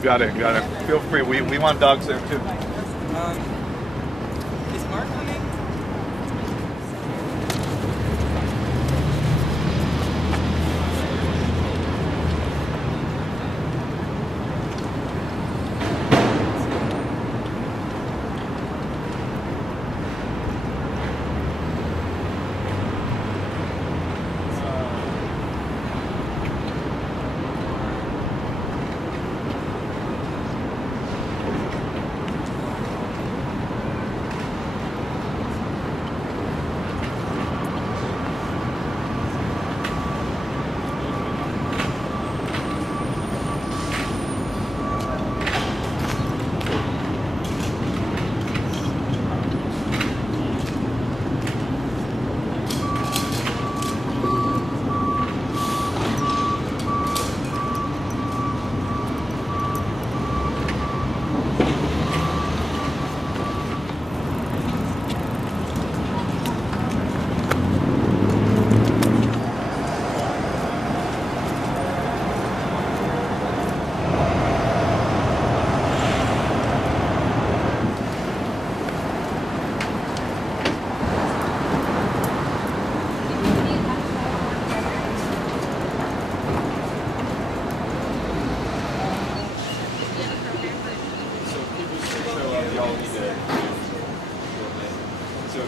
Got it, got it. Feel free. We want dogs there too. Is Mark coming?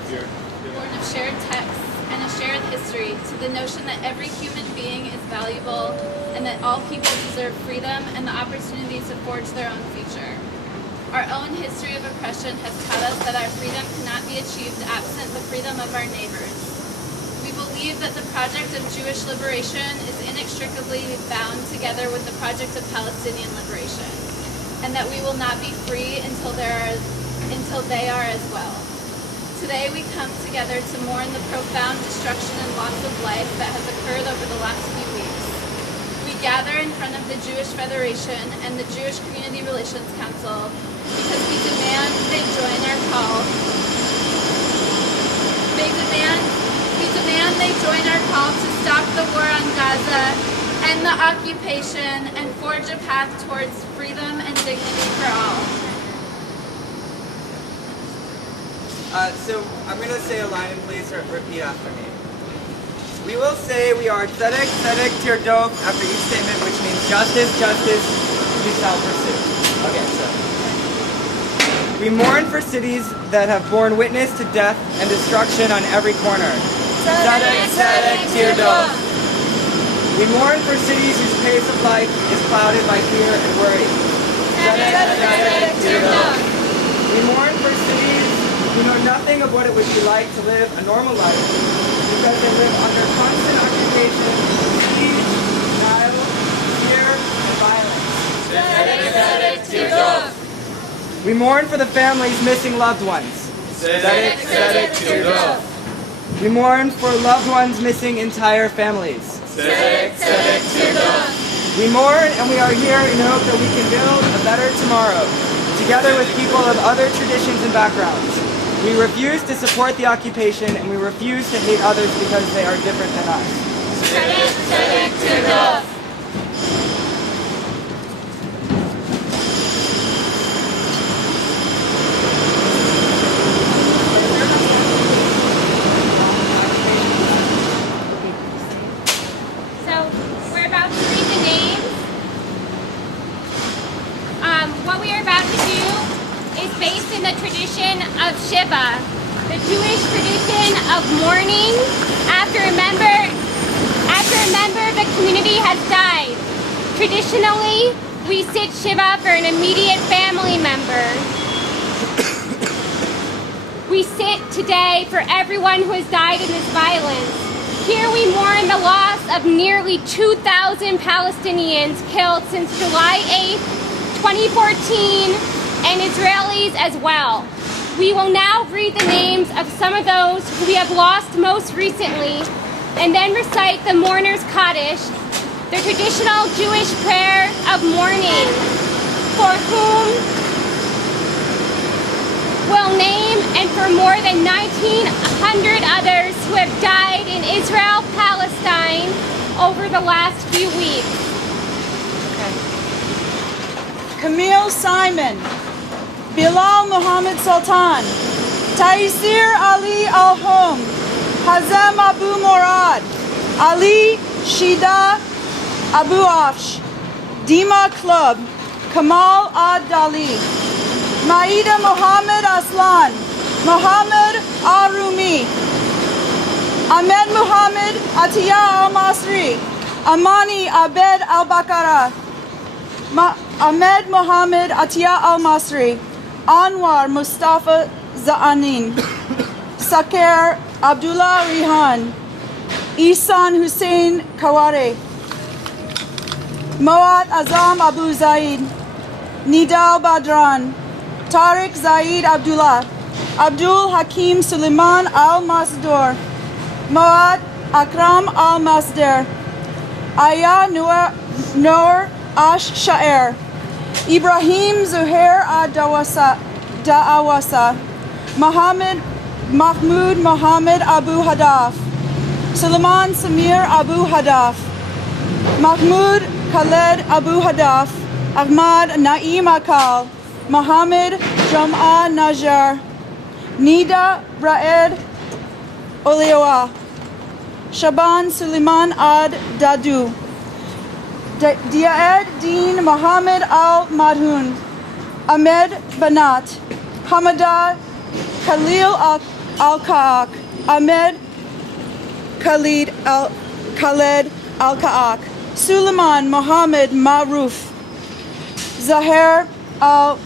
Born of shared texts and a shared history, to the notion that every human being is valuable and that all people deserve freedom and the opportunity to forge their own future. Our own history of oppression has taught us that our freedom cannot be achieved absent the freedom of our neighbors. We believe that the project of Jewish liberation is inextricably bound together with the project of Palestinian liberation, and that we will not be free until they are as well. Today we come together to mourn the profound destruction and loss of life that has occurred over the last few weeks. We gather in front of the Jewish Federation and the Jewish Community Relations Council because we demand they join our call. We demand they join our call to stop the war on Gaza, end the occupation, and forge a path towards freedom and dignity for all. So I'm going to say a line and please repeat after me. We will say we are tzedek, tzedek, tirdof after each statement, which means justice, justice, we shall pursue. Okay, so. We mourn for cities that have borne witness to death and destruction on every corner. Tzedek, tzedek, tirdof. We mourn for cities whose pace of life is clouded by fear and worry. Tzedek, tzedek, tirdof. We mourn for cities who know nothing of what it would be like to live a normal life because they live under constant occupation, siege, denial, fear, and violence. We mourn for the families missing loved ones. We mourn for loved ones missing entire families. We mourn and we are here in hope that we can build a better tomorrow, together with people of other traditions and backgrounds. We refuse to support the occupation and we refuse to hate others because they are different than us. So we're about to read the names. What we are about to do is based in the tradition of Shiva, the Jewish tradition of mourning after a member of the community has died. Traditionally, we sit Shiva for an immediate family member. We sit today for everyone who has died in this violence. Here we mourn the loss of nearly 2,000 Palestinians killed since July 8th, 2014, and Israelis as well. We will now read the names of some of those who we have lost most recently, and then recite the mourner's Kaddish, the traditional Jewish prayer of mourning, for whom we'll name, and for more than 1,900 others who have died in Israel, Palestine over the last few weeks. Camille Simon, Bilal Muhammad Sultan, Taisir Ali Al-Hom, Hazem Abu Murad, Ali Shida Abu Afsh, Dima Club, Kamal Ad-Dali, Maida Muhammad Aslan, Muhammad Arumi, Ahmed Muhammad Atiya Al-Masri, Amani Abed Al-Bakara, Ahmed Muhammad Atiya Al-Masri, Anwar Mustafa Zaanin, Saker Abdullah Rihan, Ihsan Hussein Kaware, Moat Azam Abu Zaid, Nidal Badran, Tariq Zaid Abdullah, Abdul Hakim Suleiman Al-Masdur, Moat Akram Al-Masder, Aya Noor Ash Sha'er, Ibrahim Zuhair Da'awasa, Mahmoud Mohammed Abu Hadaf, Suleiman Samir Abu Hadaf, Mahmoud Khaled Abu Hadaf, Ahmad Naim Akal, Mohammed Jam'a Najar, Nida Raed Olewa, Shaban Suleiman Ad Dadu, Diaed Din Mohammed Al Madhun, Ahmed Banat, Hamada Khalil Al Kaak, Ahmed Khaled Al Kaak, Suleiman Mohammed Maruf, Zahir Al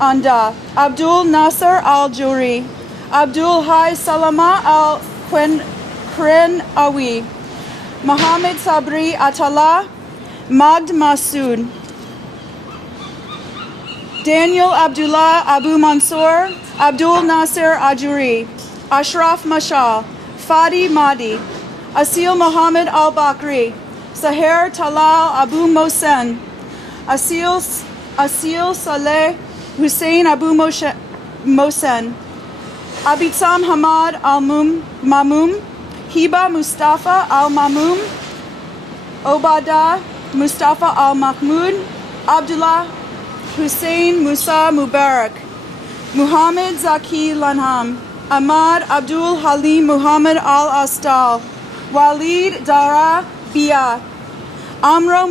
Anda, Abdul Nasser Al Juri, Abdul Hai Salama Al Kren Awi, Mohammed Sabri Atala, Magd Masood, Daniel Abdullah Abu Mansour, Abdul Nasser Ajuri, Ashraf Mashal, Fadi Mahdi, Asil Mohammed Al Bakri, Sahir Talal Abu Mohsen, Asil Saleh Hussein Abu Mohsen, Abitsam Hamad Al Mamum, Hiba Mustafa Al Mamum, Obada Mustafa Al Mahmoud, Abdullah Hussein Musa Mubarak, Muhammad Zaki Lanham, Ahmad Abdul Halim Muhammad Al Astal, Walid Dara Bia, Amro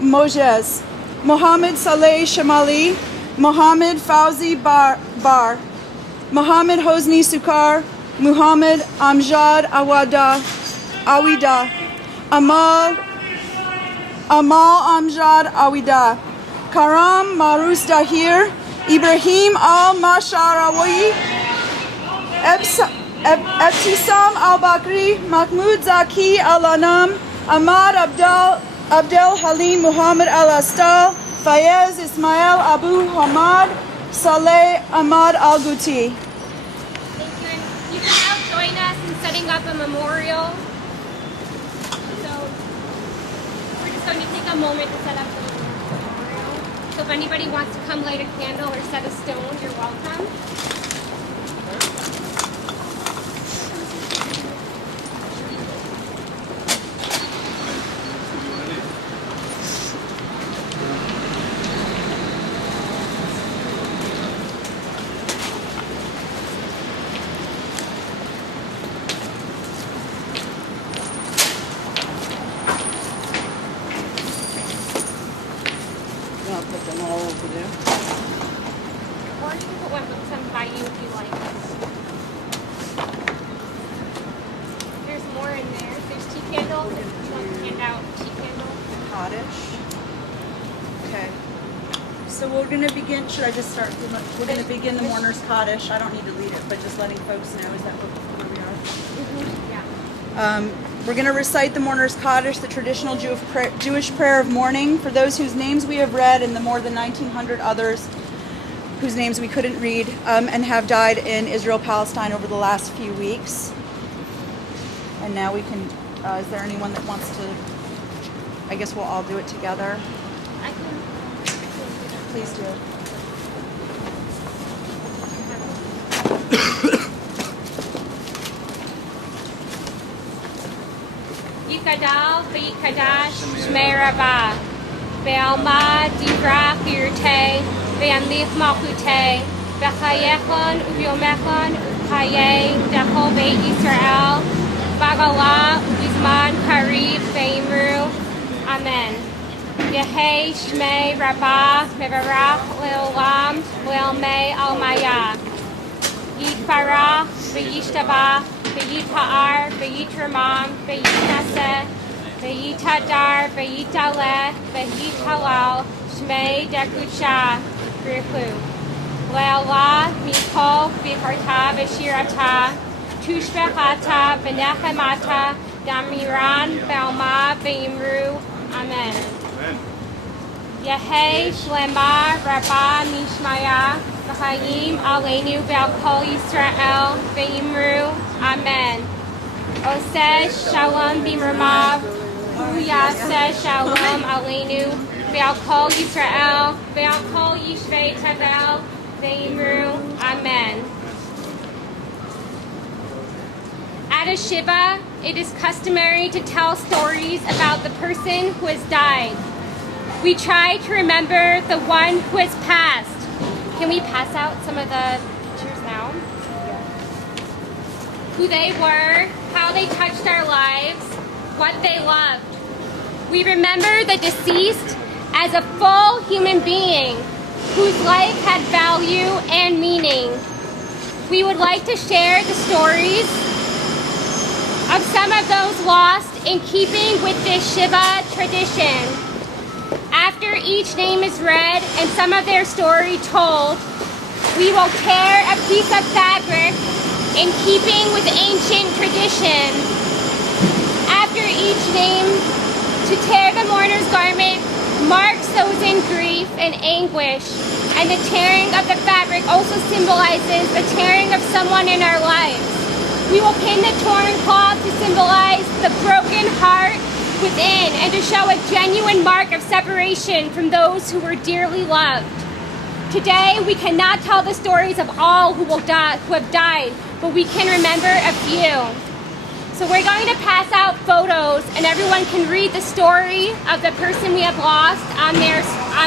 Mojez, Muhammad Saleh Shamali, Muhammad Fauzi Bar, Muhammad Hosni Sukar, Muhammad Amjad Awida, Amal Amjad Awida, Karam Marus Dahir, Ibrahim Al Masharawi, Ebtisam Al Bakri, Mahmoud Zaki Al Anam, Ahmad Abdel Halim Muhammad Al Astal, Fayez Ismail Abu Hamad, Saleh Ahmad Al Guti. Thank you. And you can now join us in setting up a memorial. So we're just going to take a moment to set up the memorial. So if anybody wants to come light a candle or set a stone, you're welcome. I'll put them all over there. Or you can put some by you if you like. There's more in there. There's tea candles. If you want to hand out tea candles. Kaddish. Okay. So we're going to begin. Should I just start? We're going to begin the mourner's Kaddish. I don't need to lead it, but just letting folks know. Is that where we are? Yeah. We're going to recite the mourner's Kaddish, the traditional Jewish prayer of mourning, for those whose names we have read and the more than 1,900 others whose names we couldn't read and have died in Israel, Palestine over the last few weeks. And now we can, is there anyone that wants to, I guess we'll all do it together. I can. Please do. Yikadal v'yikadash shmei rabah, be'alma divrach Malchute, Ve'amlich Malchute, V'chayechon Uviomechon Uchaye, Dechol Beit Yisrael, Bagala Ubizman Karib Ve'imru. Amen. Yehei Shmei Rabbah Mevarach Leolam Leomei Almaya. Yitbarach Ve'yishtabach Ve'yita'ar Ve'yitramam Ve'yitnaseh Ve'yitadar Ve'yitaleh Ve'yitalal Shmei Dekutcha Brichu Le'ala Mikol V'harta V'shirata Tushbechata V'nechemata Damiran Ve'alma Ve'imru. Amen. Yehei Shlema Rabbah Mishmaya V'chayim Aleinu Ve'al Kol Yisrael Ve'imru. Amen. Oseh Shalom B'mirmav Hu Yaseh Shalom Aleinu Ve'al Kol Yisrael Ve'al Kol Yishvei Tevel Ve'imru. Amen. At a Shiva, it is customary to tell stories about the person who has died. We try to remember the one who has passed. Can we pass out some of the pictures now? Who they were, how they touched our lives, what they loved. We remember the deceased as a full human being whose life had value and meaning. We would like to share the stories of some of those lost in keeping with this Shiva tradition. After each name is read and some of their story told, we will tear a piece of fabric in keeping with ancient tradition. After each name, to tear the mourner's garment marks those in grief and anguish, and the tearing of the fabric also symbolizes the tearing of someone in our lives. We will pin the torn cloth to symbolize the broken heart within and to show a genuine mark of separation from those who were dearly loved. Today, we cannot tell the stories of all who have died, but we can remember a few. So we're going to pass out photos, and everyone can read the story of the person we have lost on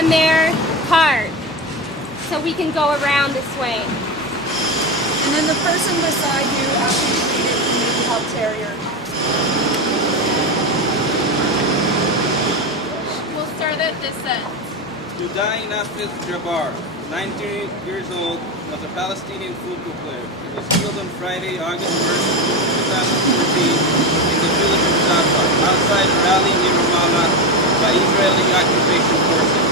their card. So we can go around this way. And then the person beside you, after you read it, can maybe help Terrier. We'll start at this end. Judai Nafis Jabbar, 19 years old, was a Palestinian football player. He was killed on Friday, August 1st, 2014, in the village of Safar, outside a rally near Ramallah by Israeli occupation forces.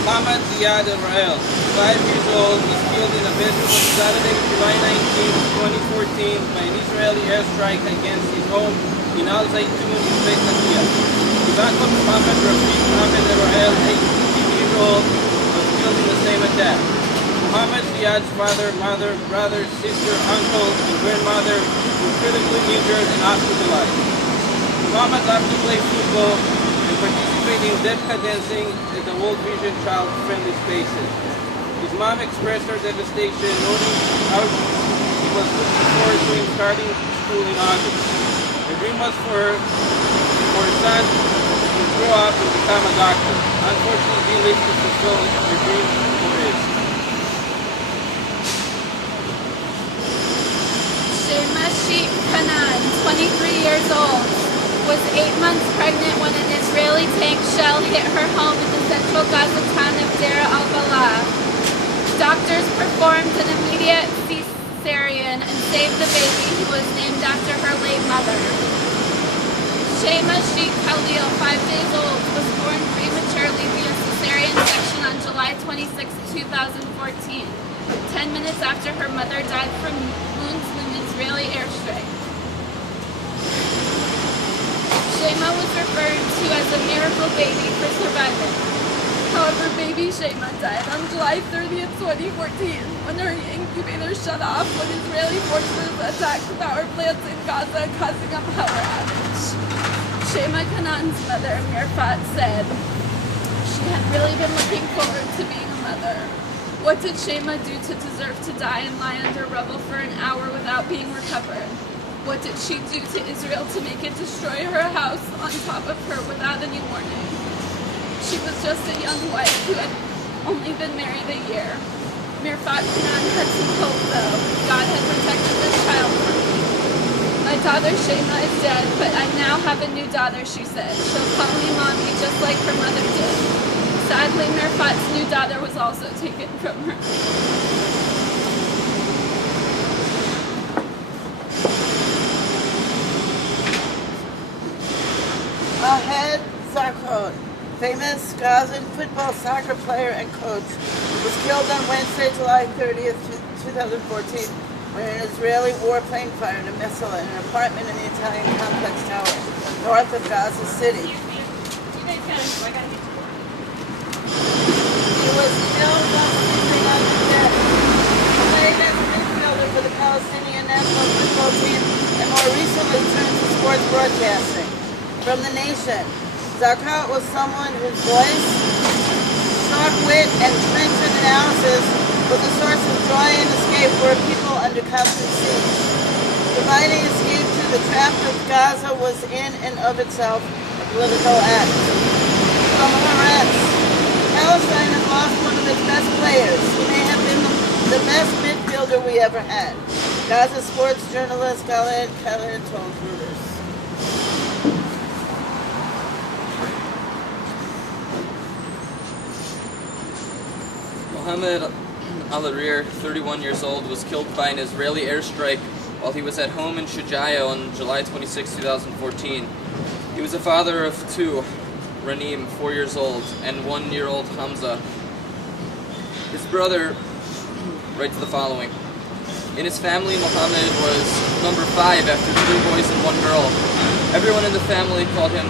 Muhammad Ziad Israel, 5 years old, was killed in a bedroom on Saturday, July 19, 2014 by an Israeli airstrike against his home in Al Zaytun in Beit Lahiya. Ibaka Muhammad Rafiq Muhammad Israel, 18 years old, was killed in the same attack. Muhammad Ziad's father, mother, brother, sister, uncle, and grandmother were critically injured and hospitalized. Muhammad loved to play football and participate in Debka dancing at the World Vision child-friendly spaces. His mom expressed her devastation, noting how she was looking forward to him starting school in August. Her dream was for her son to grow up and become a doctor. Unfortunately, he lived to fulfill her dream for his. Shema Sheikh Kanan, 23 years old, was 8 months pregnant when an Israeli tank shell hit her home in the central Gaza town of Deir al-Balah. Doctors performed an immediate cesarean and saved the baby, who was named after her late mother. Shema Sheikh Khalil, 5 days old, was born prematurely via cesarean section on July 26, 2014, 10 minutes after her mother died from wounds in an Israeli airstrike. Shema was referred to as a miracle baby for surviving. However, baby Shema died on July 30th, 2014, when her incubator shut off when Israeli forces attacked the power plants in Gaza, causing a power outage. Shema Kanan's mother, Mirfat, said she had really been looking forward to being a mother. What did Shema do to deserve to die and lie under rubble for an hour without being recovered? What did she do to Israel to make it destroy her house on top of her without any warning? She was just a young wife who had only been married a year. Mirfat Kanan had some hope, though. God had protected this child from me. My daughter Shema is dead, but I now have a new daughter, she said. She'll call me mommy just like her mother did. Sadly, Mirfat's new daughter was also taken from her. Ahed Zakron, famous Gazan football soccer player and coach, was killed on Wednesday, July 30th, 2014, when an Israeli warplane fired a missile at an apartment in the Italian complex tower, north of Gaza City. He was killed while sleeping on the deck. He played as a midfielder for the Palestinian national football team and more recently turned to sports broadcasting. From The Nation, Zakrat was someone whose voice, sharp wit, and stringent analysis was a source of joy and escape for people under constant siege. Providing escape to the trap of Gaza was in and of itself a political act. From Haaretz, Palestine has lost one of its best players. He may have been the best midfielder we ever had. Gaza sports journalist Khaled told Reuters. Mohammed al-Arir, 31 years old, was killed by an Israeli airstrike while he was at home in Shujaya on July 26, 2014. He was a father of two, Ranim, 4 years old, and 1-year-old Hamza. His brother writes the following. In his family, Mohammed was number 5 after 3 boys and 1 girl. Everyone in the family called him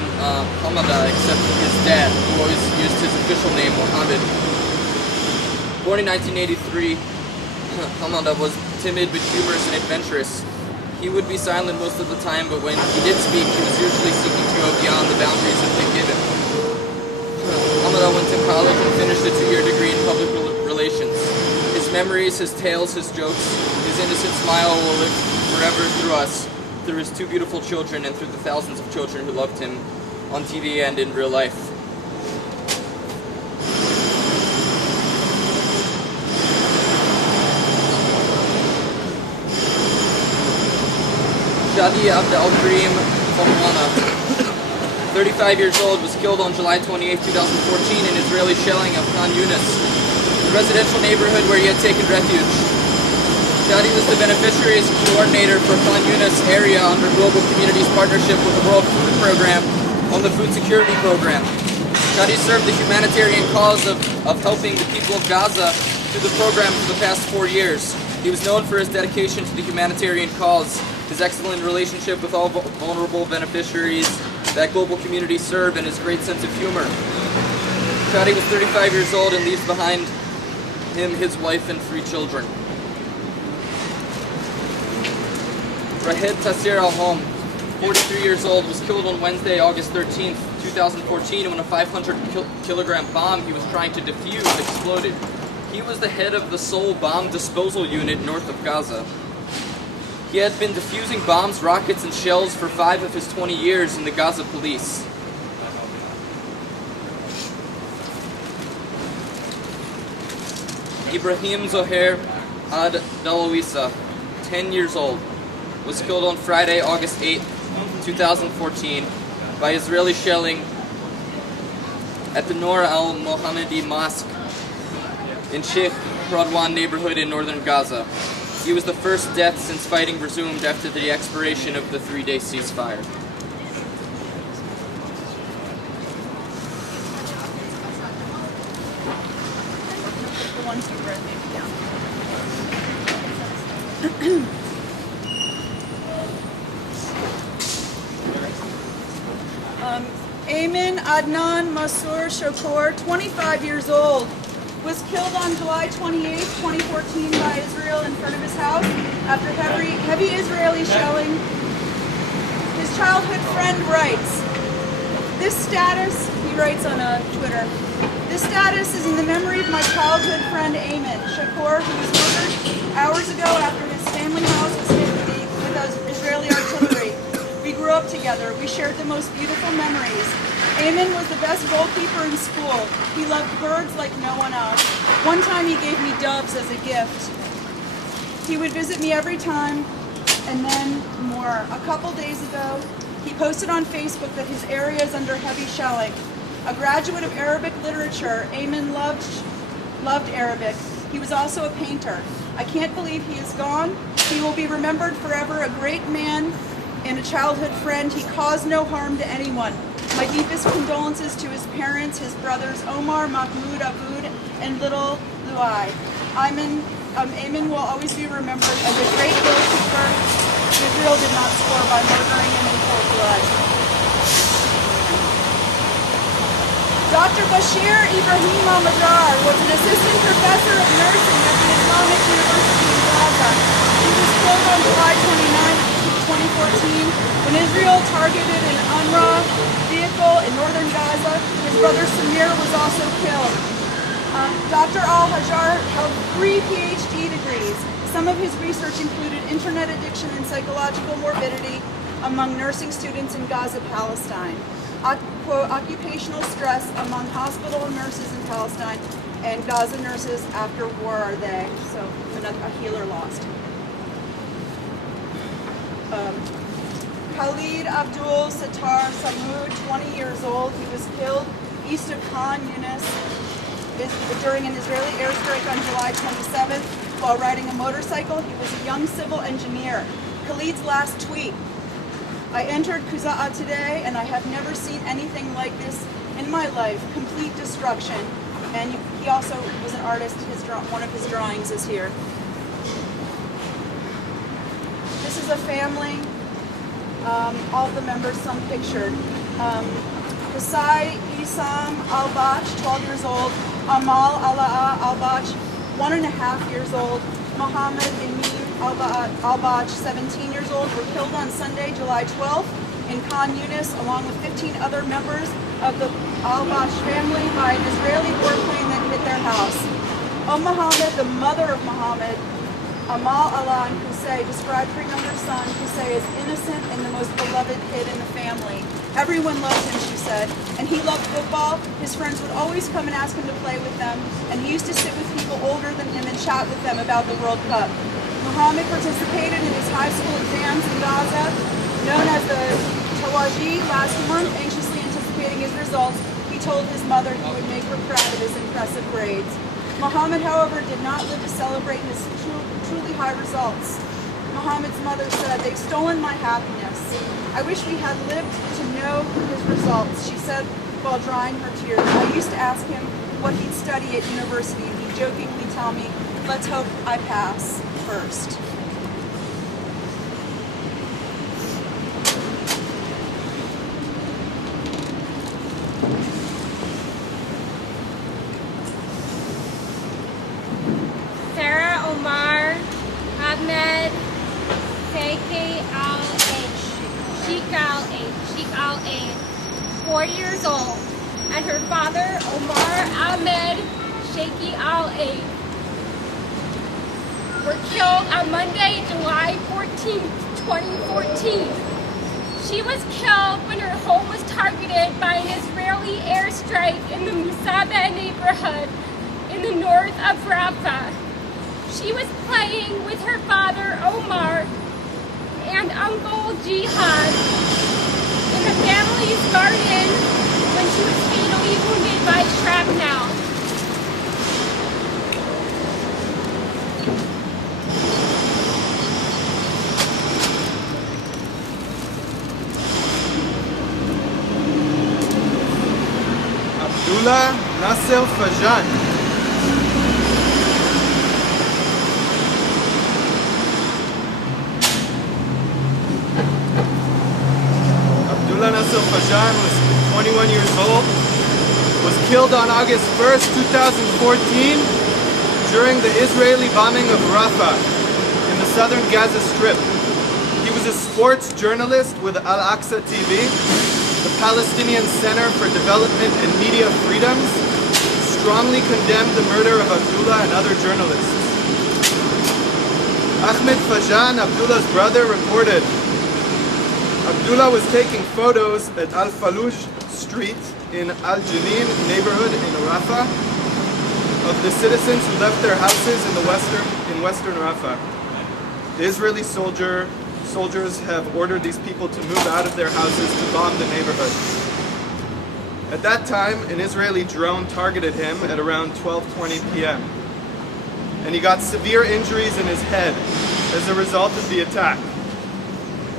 Hamada except his dad, who always used his official name, Mohammed. Born in 1983, Hamada was timid but humorous and adventurous. He would be silent most of the time, but when he did speak, he was usually seeking to go beyond the boundaries that they given. Hamada went to college and finished a 2-year degree in public relations. His memories, his tales, his jokes, his innocent smile will live forever through us, through his 2 beautiful children, and through the thousands of children who loved him on TV and in real life. Shadi Abd al-Karim Fomwana, 35 years old, was killed on July 28, 2014 in Israeli shelling of Khan Yunis, the residential neighborhood where he had taken refuge. Shadi was the beneficiaries coordinator for Khan Yunis area under Global Communities Partnership with the World Food Program on the Food Security Program. Shadi served the humanitarian cause of helping the people of Gaza through the program for the past 4 years. He was known for his dedication to the humanitarian cause, his excellent relationship with all vulnerable beneficiaries that global communities serve, and his great sense of humor. Shadi was 35 years old and leaves behind him his wife and 3 children. Rahed Tassir al-Hom, 43 years old, was killed on Wednesday, August 13th, 2014 when a 500-kilogram bomb he was trying to defuse exploded. He was the head of the Seoul Bomb Disposal Unit north of Gaza. He had been defusing bombs, rockets, and shells for 5 of his 20 years in the Gaza police. Ibrahim Zohair Ad-Dalawisa, 10 years old, was killed on Friday, August 8, 2014 by Israeli shelling at the Noor al-Mohammadi Mosque in Sheikh Radwan neighborhood in northern Gaza. He was the first death since fighting resumed after the expiration of the 3-day ceasefire. The ones you read, maybe down. Ayman Adnan Masur Shokor, 25 years old, was killed on July 28, 2014 by Israel in front of his house after heavy Israeli shelling. His childhood friend writes, "This status," he writes on Twitter, This status is in the memory of my childhood friend Ayman Shakur, who was murdered hours ago after his family house was hit with Israeli artillery. We grew up together. We shared the most beautiful memories. Ayman was the best goalkeeper in school. He loved birds like no one else. One time he gave me doves as a gift. He would visit me every time, and then more. A couple days ago, he posted on Facebook that his area is under heavy shelling. A graduate of Arabic literature, Ayman loved Arabic. He was also a painter. I can't believe he is gone. He will be remembered forever, a great man and a childhood friend. He caused no harm to anyone. My deepest condolences to his parents, his brothers Omar, Mahmoud, Aboud, and little Luai. Ayman will always be remembered as a great goalkeeper. Israel did not score by murdering him in cold blood. Dr. Bashir Ibrahim al-Madrar was an assistant professor of nursing at the Islamic University in Gaza. He was killed on July 29, 2014 when Israel targeted an UNRWA vehicle in northern Gaza. His brother Samir was also killed. Dr. al-Hajar held 3 PhD degrees. Some of his research included internet addiction and psychological morbidity among nursing students in Gaza, Palestine. Occupational stress among hospital nurses in Palestine, and Gaza nurses after war are they. So a healer lost. Khalid Abdul Sattar Samud, 20 years old. He was killed east of Khan Yunis during an Israeli airstrike on July 27th while riding a motorcycle. He was a young civil engineer. Khalid's last tweet: I entered Kuza'a today and I have never seen anything like this in my life. Complete destruction. And he also was an artist. One of his drawings is here. This is a family. All of the members, some pictured. Husai Isam Al-Bach, 12 years old. Amal Ala'a Al-Bach, 1.5 years old. Mohammed Emin Al-Bach, 17 years old, were killed on Sunday, July 12th in Khan Yunis, along with 15 other members of the Al-Bach family by an Israeli warplane that hit their house. Mohammed, the mother of Mohammed, Amal Allah and Qusay, described her younger son, Qusay, as innocent and the most beloved kid in the family. Everyone loved him, she said, and he loved football. His friends would always come and ask him to play with them, and he used to sit with people older than him and chat with them about the World Cup. Mohammed participated in his high school exams in Gaza, known as the Tawaji, last month. Anxiously anticipating his results, he told his mother he would make her proud of his impressive grades. Mohammed, however, did not live to celebrate his truly high results. Mohammed's mother said, "They've stolen my happiness. I wish we had lived to know his results," she said while drying her tears. "I used to ask him what he'd study at university, and he'd jokingly tell me, 'Let's hope I pass first.'" Sarah Omar Ahmed Sheikh Al-A, 4 years old, and her father Omar Ahmed Sheikh Al-A were killed on Monday, July 14th, 2014. She was killed when her home was targeted by an Israeli airstrike in the Musabeh neighborhood in the north of Rafah. She was playing with her father Omar and uncle Jihad in the family's garden when she was fatally wounded by shrapnel. Abdullah Nasser Fajan. Abdullah Nasser Fajan was 21 years old, was killed on August 1st, 2014 during the Israeli bombing of Rafah in the southern Gaza Strip. He was a sports journalist with Al-Aqsa TV, the Palestinian Center for Development and Media Freedoms, strongly condemned the murder of Abdullah and other journalists. Ahmed Fajan, Abdullah's brother, reported Abdullah was taking photos at Al-Faluj Street in Al-Janin neighborhood in Rafah of the citizens who left their houses in western Rafah. The Israeli soldiers have ordered these people to move out of their houses to bomb the neighborhood. At that time, an Israeli drone targeted him at around 12:20 p.m. and he got severe injuries in his head as a result of the attack.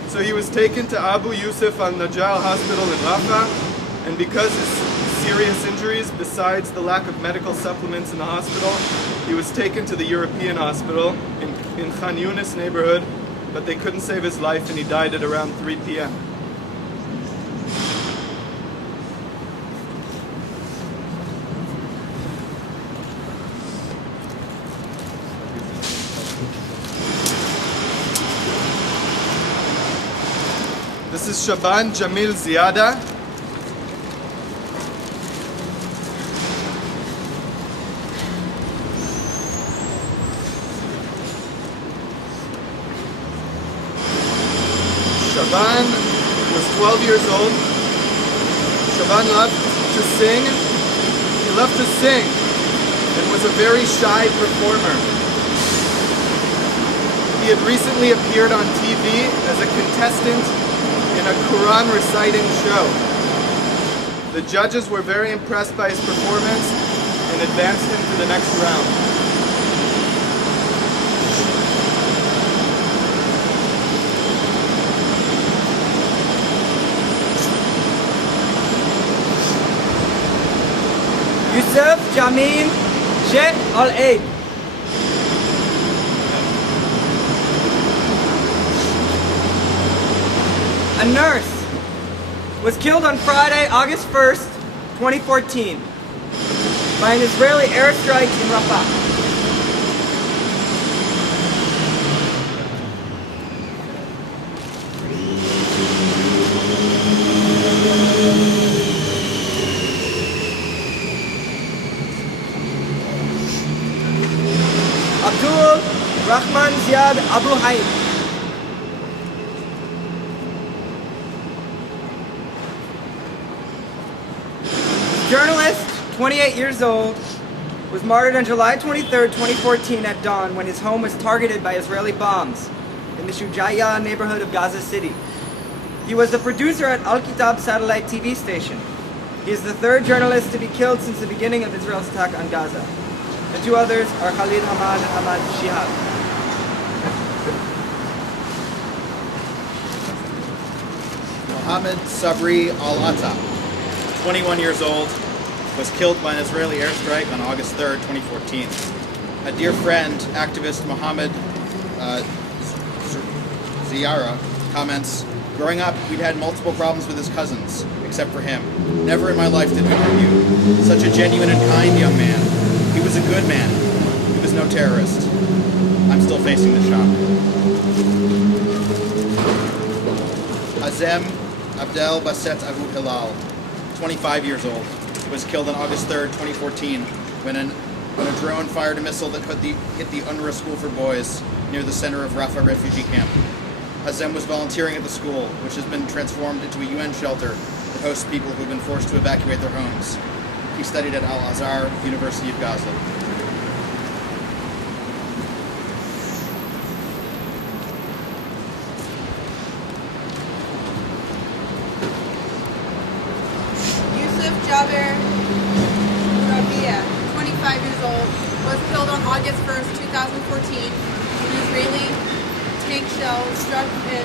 So he was taken to Abu Yusuf al-Najjar Hospital in Rafah, and because his serious injuries, besides the lack of medical supplements in the hospital, he was taken to the European hospital in Khan Yunis neighborhood, but they couldn't save his life and he died at around 3 p.m. This is Shaban Jamil Ziada. Shaban was 12 years old. Shaban loved to sing. He loved to sing and was a very shy performer. He had recently appeared on TV as a contestant in a Quran reciting show. The judges were very impressed by his performance and advanced him to the next round. Yusuf Jamin Sheikh Al-Aid. A nurse was killed on Friday, August 1st, 2014 by an Israeli airstrike in Rafah. Abdul Rahman Ziad Abu Haim. Journalist, 28 years old, was martyred on July 23, 2014 at dawn when his home was targeted by Israeli bombs in the Shujaiya neighborhood of Gaza City. He was the producer at Al-Kitab satellite TV station. He is the third journalist to be killed since the beginning of Israel's attack on Gaza. The two others are Khalid Hamad and Ahmad Shihab. Mohammed Sabri Al-Atta, 21 years old, was killed by an Israeli airstrike on August 3rd, 2014. A dear friend, activist Mohammed Ziara, comments, growing up, we'd had multiple problems with his cousins, except for him. Never in my life did we argue. Such a genuine and kind young man. He was a good man. He was no terrorist. I'm still facing the shock. Azem Abdel Basset Abu Hilal, 25 years old, was killed on August 3rd, 2014, when a drone fired a missile that hit the UNRWA school for boys near the center of Rafah refugee camp. Azem was volunteering at the school, which has been transformed into a UN shelter that hosts people who have been forced to evacuate their homes. He studied at Al-Azhar, University of Gaza. Jaber Rabia, 25 years old, was killed on August 1st, 2014 when an Israeli tank shell struck an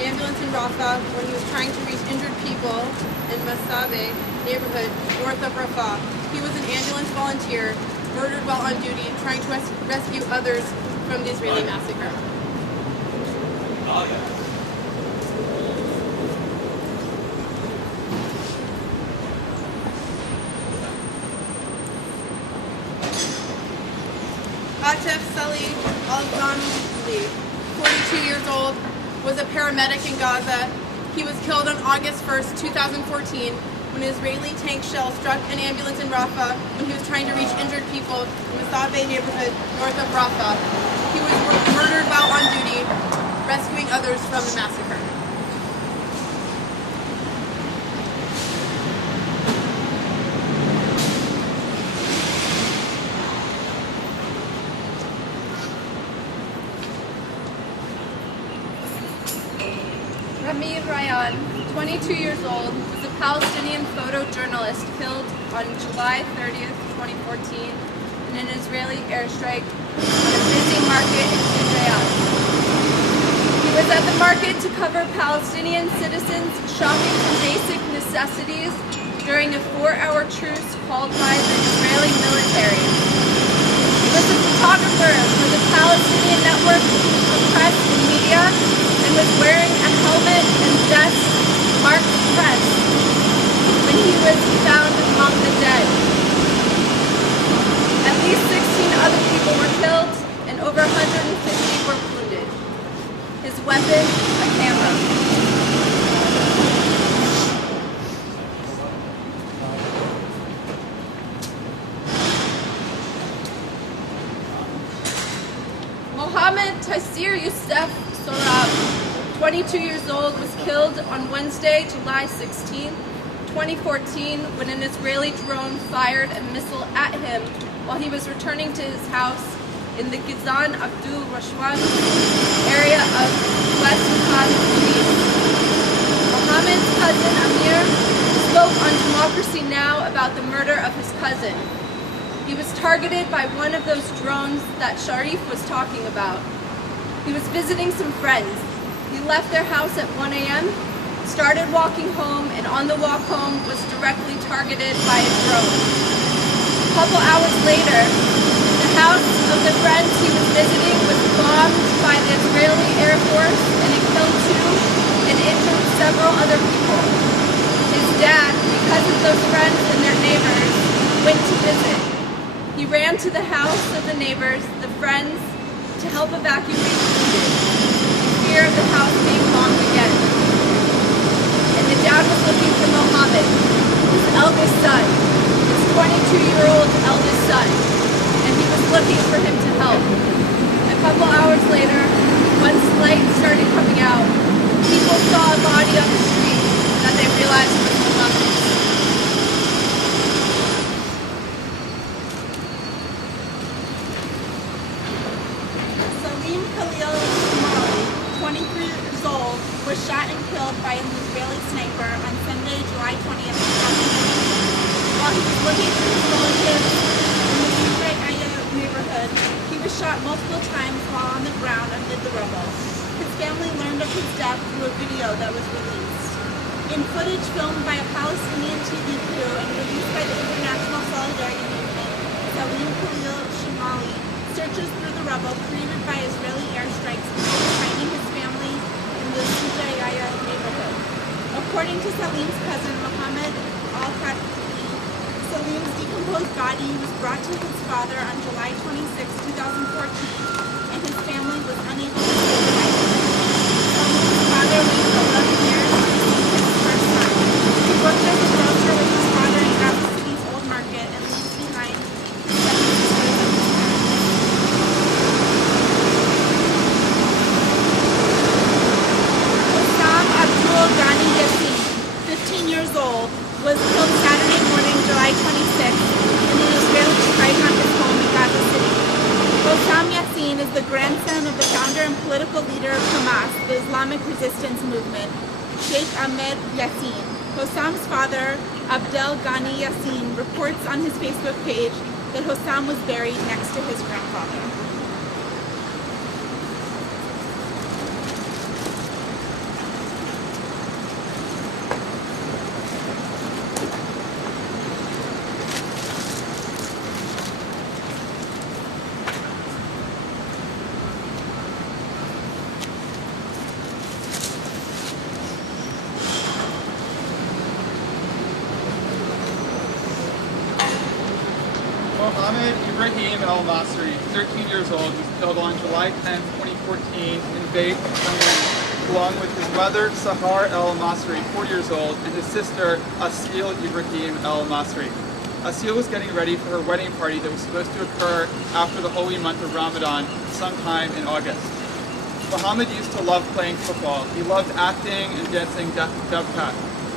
ambulance in Rafah when he was trying to reach injured people in Masabe neighborhood north of Rafah. He was an ambulance volunteer, murdered while on duty, trying to rescue others from the Israeli massacre. Atef Salih Al-Ghamli, 42 years old, was a paramedic in Gaza. He was killed on August 1st, 2014 when an Israeli tank shell struck an ambulance in Rafah when he was trying to reach injured people in the South Bay neighborhood north of Rafah. He was murdered while on duty, rescuing others from the massacre. Rami Ryan, 22 years old, was a Palestinian photojournalist killed on July 30th, 2014 in an Israeli airstrike at a busy market in Israel. He was at the market to cover Palestinian citizens shopping for basic necessities during a 4-hour truce called by the Israeli military. He was a photographer for the Palestinian Network of Press and Media and was wearing a helmet and vest marked press when he was found among the dead. At least 16 other people were killed and over 150 were wounded. His weapon, a camera. Mohammed Taisir Youssef Sorab, 22 years old, was killed on Wednesday, July 16, 2014, when an Israeli drone fired a missile at him while he was returning to his house in the Gizan Abdul Rashwan area of West Khan Police. Mohammed's cousin Amir spoke on Democracy Now! About the murder of his cousin. He was targeted by one of those drones that Sharif was talking about. He was visiting some friends. He left their house at 1 a.m., started walking home, and on the walk home was directly targeted by a drone. A couple hours later, the house of the friends he was visiting was bombed by the Israeli Air Force, and it killed 2 and injured several other people. His dad, because of those friends and their neighbors, went to visit. He ran to the house of the neighbors, the friends, to help evacuate the wounded, in fear of the house being bombed again. And the dad was looking for Mohammed, his eldest son, his 22-year-old eldest son, and he was looking for him to help. A couple hours later, once light started coming out, people saw a body on the street that they realized was Mohammed. Was shot and killed by an Israeli sniper on Sunday, July 20th, 2019. While he was looking for his relatives in the Aya neighborhood, he was shot multiple times while on the ground amid the rubble. His family learned of his death through a video that was released. In footage filmed by a Palestinian TV crew and released by the International Solidarity Movement, Salim Khalil Shimali searches through the rubble created by Israeli airstrikes before finding his family in the Sujayaya neighborhood. According to Salim's cousin, Mohammed Al-Khatmi, Salim's decomposed body was brought to his father on July 26, 2014, and his family was unable to save the life. Salim's father waited 11 years to receive his first son. He worked as a grocer with his father in Gaza City's Old Market and leaves behind his 7 sisters and his parents. Abdul Ghani Yassin, 15 years old, was killed Saturday morning, July 26th, in an Israeli strike on his home in Gaza City. Hossam Yassin is the grandson of the founder and political leader of Hamas, the Islamic resistance movement, Sheikh Ahmed Yassin. Hossam's father, Abdel Ghani Yassin, reports on his Facebook page that Hossam was buried next to his grandfather. Mohammed Ibrahim El Masri, 13 years old, was killed on July 10, 2014 in Beit Hamun, along with his mother, Sahar El Masri, 4 years old, and his sister, Asil Ibrahim El Masri. Asil was getting ready for her wedding party that was supposed to occur after the holy month of Ramadan, sometime in August. Muhammad used to love playing football. He loved acting and dancing dubkat.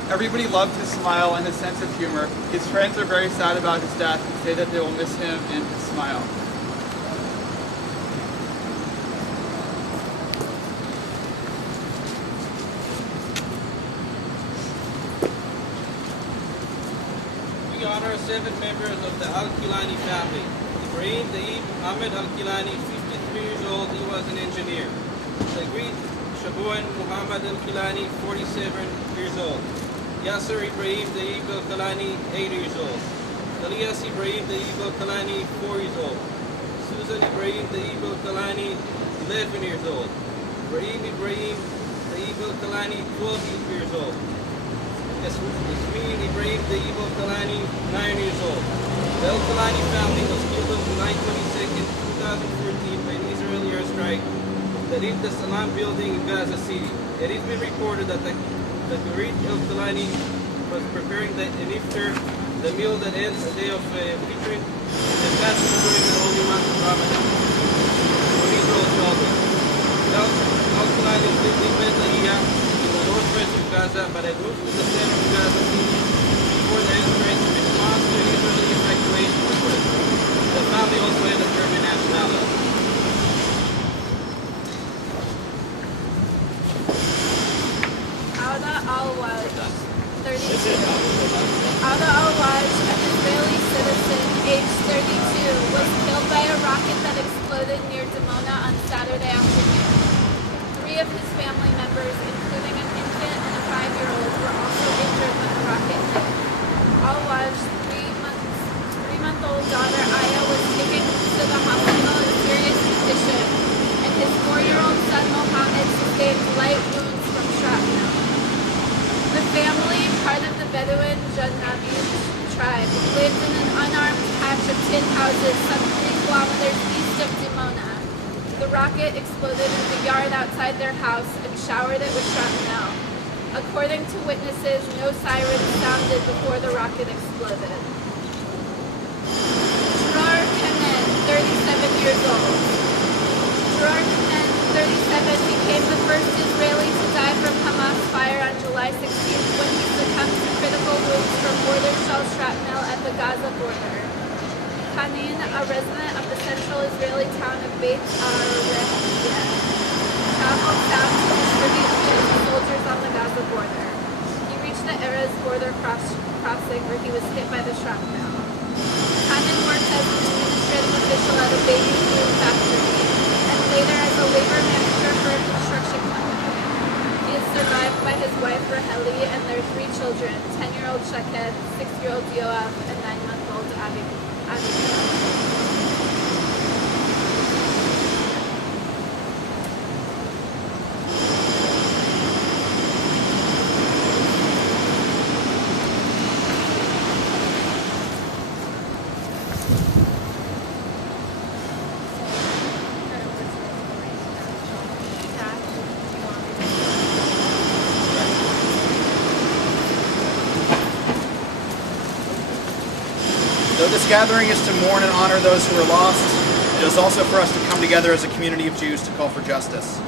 Everybody loved his smile and his sense of humor. His friends are very sad about his death and say that they will miss him and his smile. We honor 7 members of the Al-Kilani family. Ibrahim Daib Ahmed Al-Kilani, 53 years old, he was an engineer. Sagreed Shabuan Muhammad Al-Kilani, 47 years old. Yasser Ibrahim Daib Al-Kilani, 8 years old. Elias Ibrahim Daib Al-Kilani, 4 years old. Susan Ibrahim Daib Al-Kilani, 11 years old. Ibrahim Daib Al-Kilani, 12 years old. Yasmin Ibrahim Daib Al-Kilani, 9 years old. The Al-Kilani family was killed on July 22nd, 2014 by an Israeli airstrike that hit the Salam building in Gaza City. It has been reported that the Garit Al-Kilani was preparing an iftar, the meal that ends a day of fitr and fasting during the holy month of Ramadan. When Israel children. Al-Kilani lived in Bethlehem in the northwest of Gaza, but had moved to the center of Gaza City before the airstrike in response to an Israeli evacuation request. The family also had a German nationality. Auda al-Waj, 32. Auda al-Waj, an Israeli citizen, aged 32, was killed by a rocket that exploded near Dimona on Saturday afternoon. 3 of his family members, including an infant and a 5-year-old, were also injured when the rocket hit. Al-Waj's 3-month-old daughter Aya was taken to the hospital in serious condition, and his 4-year-old son Mohammed sustained light wounds from shrapnel. The family, part of the Bedouin Jannabi tribe, lived in an unarmed patch of tin houses some 3 kilometers east of Dimona. The rocket exploded in the yard outside their house and showered it with shrapnel. According to witnesses, no sirens sounded before the rocket exploded. Dror Kemen, 37 years old. Dror Kemen, 37, became the first Israeli to die from Hamas fire on July 16th when he succumbed to critical wounds from mortar shell shrapnel at the Gaza border. Kanin, a resident of the central Israeli town of Beit Arehiyeh, traveled south to distribute food to soldiers on the Gaza border. He reached the Erez border crossing where he was hit by the shrapnel. Kanin worked as an administrative official at a baby food factory and later as a labor manager for a construction company. He is survived by his wife Raheli and their 3 children, 10-year-old Shaked, 6-year-old Yoav, and 9-month-old Abi. Though this gathering is to mourn and honor those who are lost, it is also for us to come together as a community of Jews to call for justice,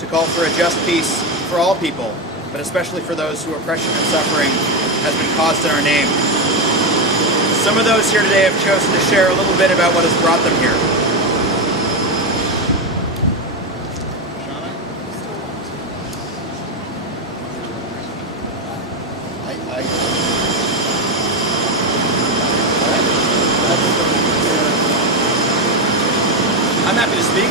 to call for a just peace for all people, but especially for those whose oppression and suffering has been caused in our name. Some of those here today have chosen to share a little bit about what has brought them here. I'm happy to speak.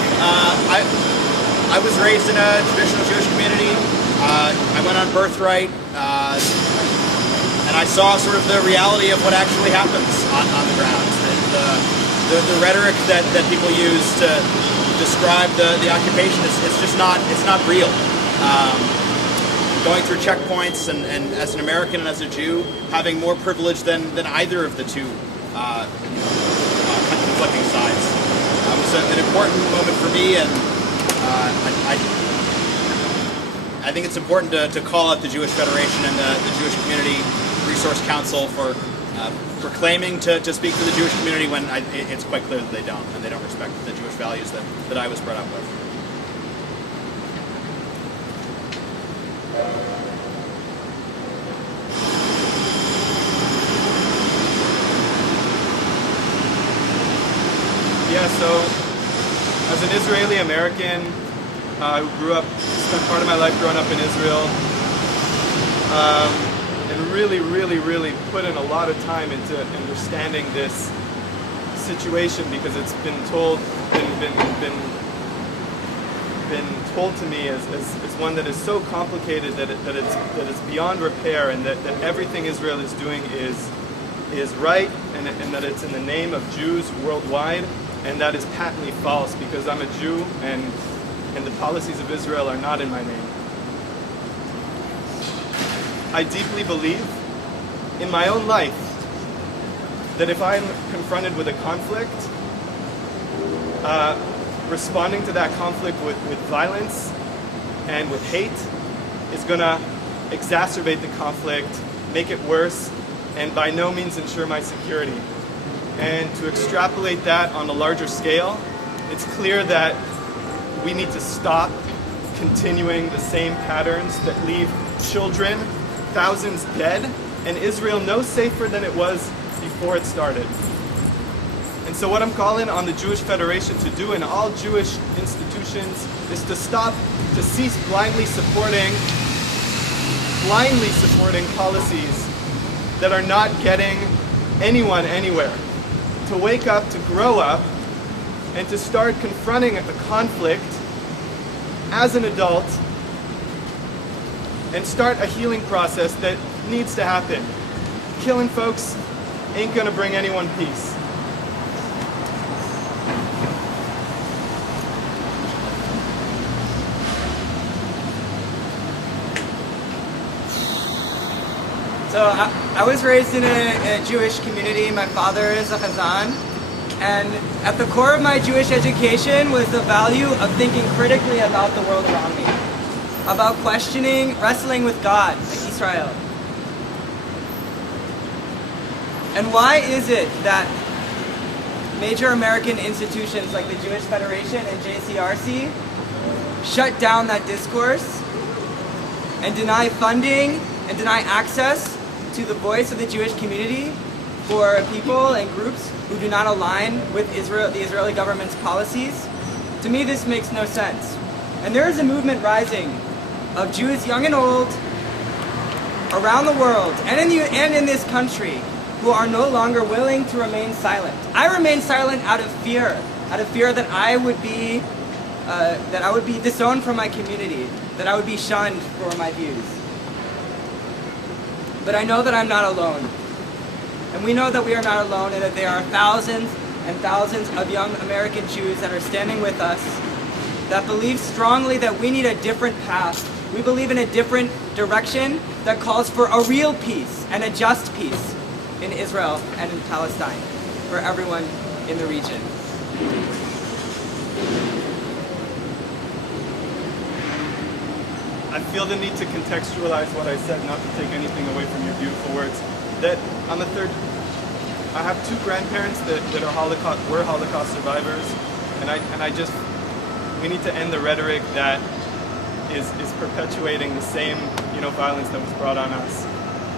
I was raised in a traditional Jewish community. I went on birthright, and I saw sort of the reality of what actually happens on the ground. The rhetoric that people use to describe the occupation is just not real. Going through checkpoints and as an American and as a Jew, having more privilege than either of the two conflicting sides. It was an important moment for me, and I think it's important to call out the Jewish Federation and the Jewish Community Resource Council for proclaiming to speak for the Jewish community when it's quite clear that they don't, and they don't respect the Jewish values that I was brought up with. Yeah, so as an Israeli American who grew up, spent part of my life growing up in Israel, and really put in a lot of time into understanding this situation, because it's been told to me as one that is so complicated that it's beyond repair, and that everything Israel is doing is right, and that it's in the name of Jews worldwide, and that is patently false, because I'm a Jew and the policies of Israel are not in my name. I deeply believe in my own life that if I'm confronted with a conflict, responding to that conflict with violence and with hate is going to exacerbate the conflict, make it worse, and by no means ensure my security. And to extrapolate that on a larger scale, it's clear that we need to stop continuing the same patterns that leave children, thousands dead, and Israel no safer than it was before it started. And so what I'm calling on the Jewish Federation to do, and all Jewish institutions, is to cease blindly supporting policies that are not getting anyone anywhere. To wake up, to grow up, and to start confronting a conflict as an adult and start a healing process that needs to happen. Killing folks ain't gonna bring anyone peace. So I was raised in a Jewish community. My father is a Chazan. And at the core of my Jewish education was the value of thinking critically about the world around me. About questioning, wrestling with God, like Israel. And why is it that major American institutions like the Jewish Federation and JCRC shut down that discourse and deny funding and deny access to the voice of the Jewish community for people and groups who do not align with the Israeli government's policies? To me, this makes no sense. And there is a movement rising of Jews, young and old, around the world and in this country, who are no longer willing to remain silent. I remain silent out of fear that I would be disowned from my community, that I would be shunned for my views. But I know that I'm not alone. And we know that we are not alone, and that there are thousands and thousands of young American Jews that are standing with us, that believe strongly that we need a different path. We believe in a different direction that calls for a real peace and a just peace in Israel and in Palestine for everyone in the region. I feel the need to contextualize what I said, not to take anything away from your beautiful words. That I have two grandparents that were Holocaust survivors, and we need to end the rhetoric that is perpetuating the same, violence that was brought on us.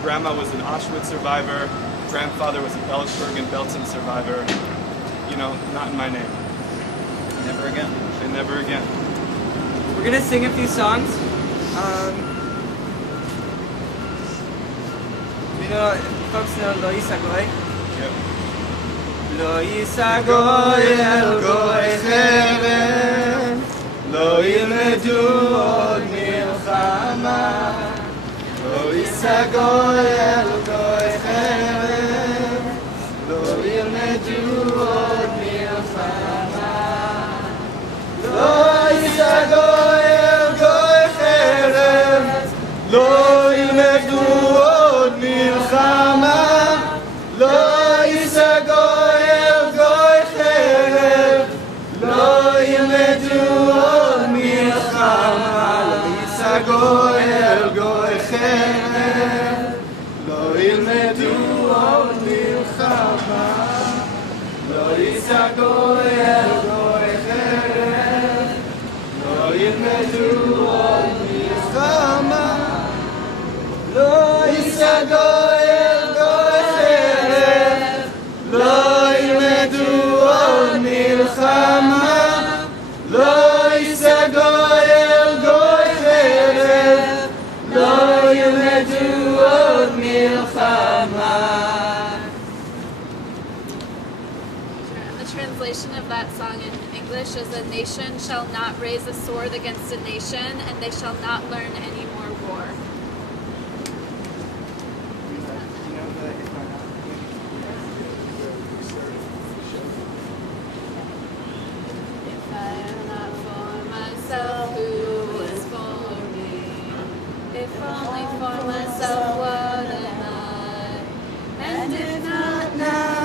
Grandma was an Auschwitz survivor, grandfather was a Bergen-Belsen survivor, not in my name. Never again. And never again. We're gonna sing a few songs. Folks know Lo Yisagoy. Yep. Lo Yisagoy el goy cheren, Lo yilmedu od milchama. Lo Yisagoy el goy cheren, Lo yilmedu od milchama. Lo Yisagoy el goy cheren, Lo yilmedu od milchama. Lo Yisagoy el goy cheren, Lo yilmedu od milchama. Lo Yisagoy ילמדו עוד מלחמה, לא יישא גוי אל גוי חרב, לא ילמדו עוד מלחמה, לא יישא גוי אל גוי חרב, לא ילמדו עוד מלחמה. The translation of that song in English is, "A nation shall not raise a sword against a nation, and they shall not learn any more war." If I am not for myself, who is for me? If only for myself, what am I? And if not now,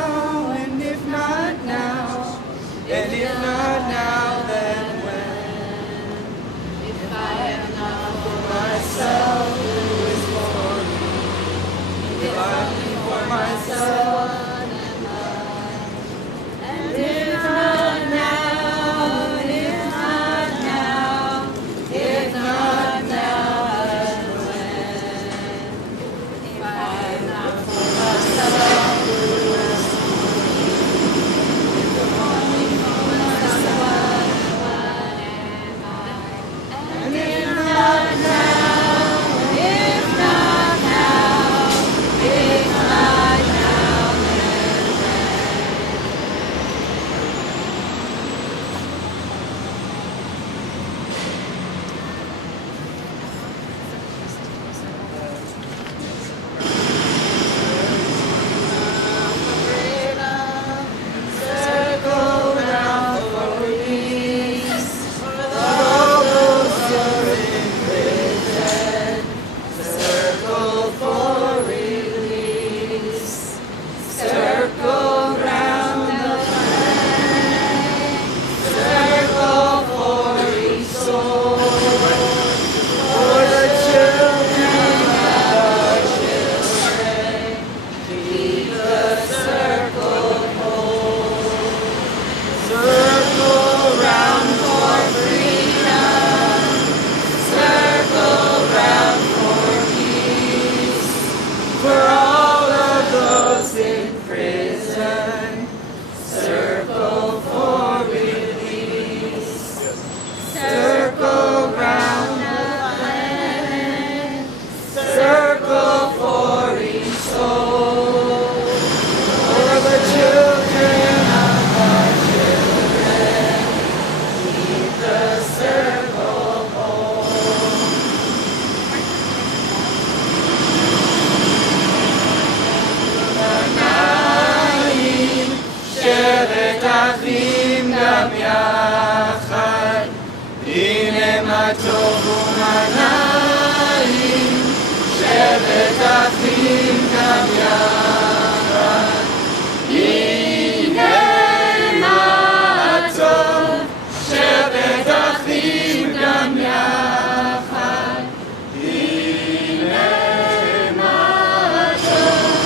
And if not now, and if not now, then when? if I am not for myself, who is for me? If only for myself, what am I? And if not now, and if not now, if not now, then when? If I am not for myself, who is for me? If only for myself, what am I? And if not now, if not now, if not now, then when? Circle round for peace, for all those who are in prison. Circle for release. Circle round the flag. Circle for each soul. For the children of our children. Keep the circle whole. Circle round for freedom. Circle round for peace. For all of those in prison. Circle for release. Circle round the flag. Circle for each soul. For the children of our children. Keep the circle whole. עיניים, שבט אחים גם יחד, הנה מה טוב ומנעים, שבט אחים גם יחד, הנה מה טוב, שבט אחים גם יחד, הנה מה טוב,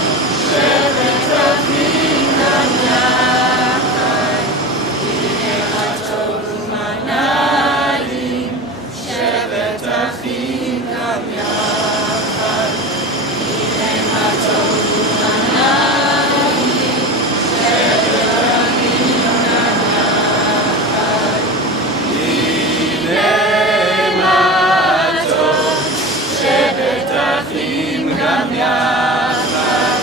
שבט אחים גם יחד, הנה מה טוב ומנעים, שבט אחים גם יחד, הנה מה טוב ומנעים, שבט אחים גם יחד, הנה מה טוב, שבט אחים גם יחד,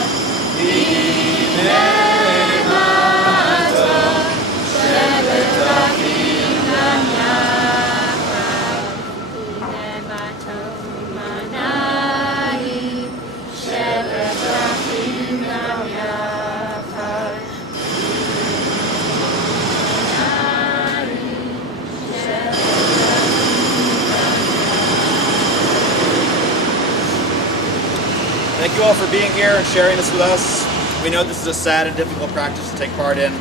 הנה מה טוב, שבט אחים גם יחד, הנה מה טוב ומנעים, שבט אחים גם יחד, Thank you all for being here and sharing this with us. We know this is a sad and difficult practice to take part in,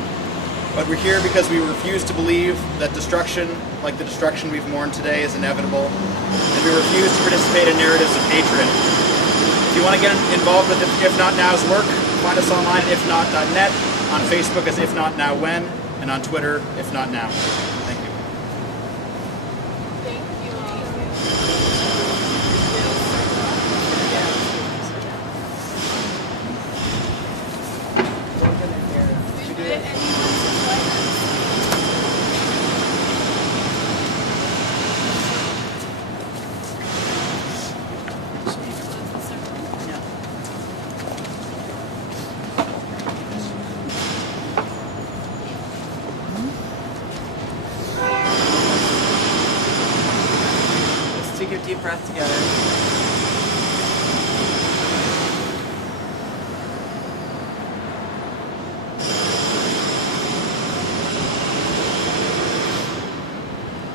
but we're here because we refuse to believe that destruction, like the destruction we've mourned today, is inevitable, and we refuse to participate in narratives of hatred. If you want to get involved with If Not Now's work, find us online at ifnot.net, on Facebook as If Not Now When, and on Twitter, If Not Now. Thank you. Thank deep breath together.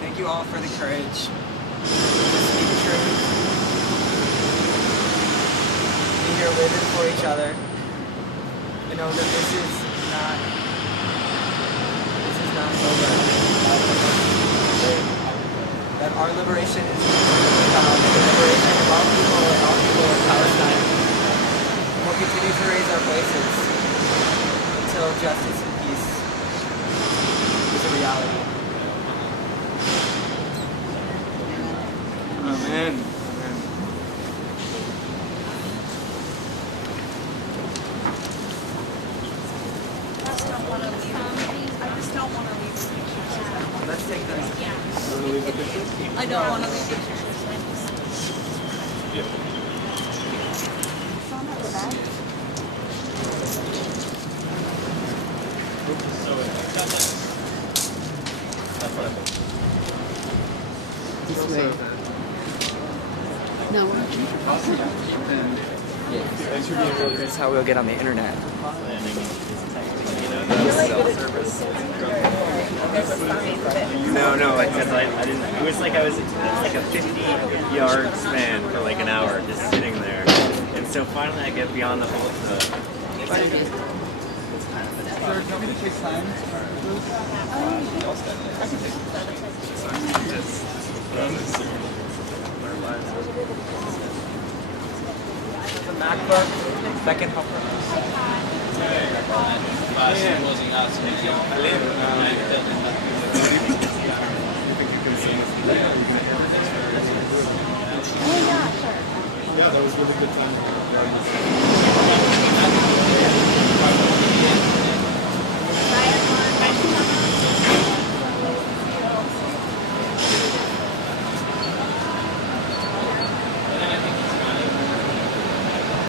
Thank you all for the courage to speak truth. Be here living for each other. You know that this is not over. That our liberation is about the liberation of all people and all people in Palestine. And we'll continue to raise our voices until justice and peace is a reality. Amen. Let's take those. I don't want to leave pictures. This way. No. That's how we'll get on the internet. No, I didn't. It was like it's like a 50-yard span for like an hour, just sitting there. And so finally, I get beyond the whole. Sir, do you want me to take time? I can take The MacBook, second helper. Yeah, that was really good time.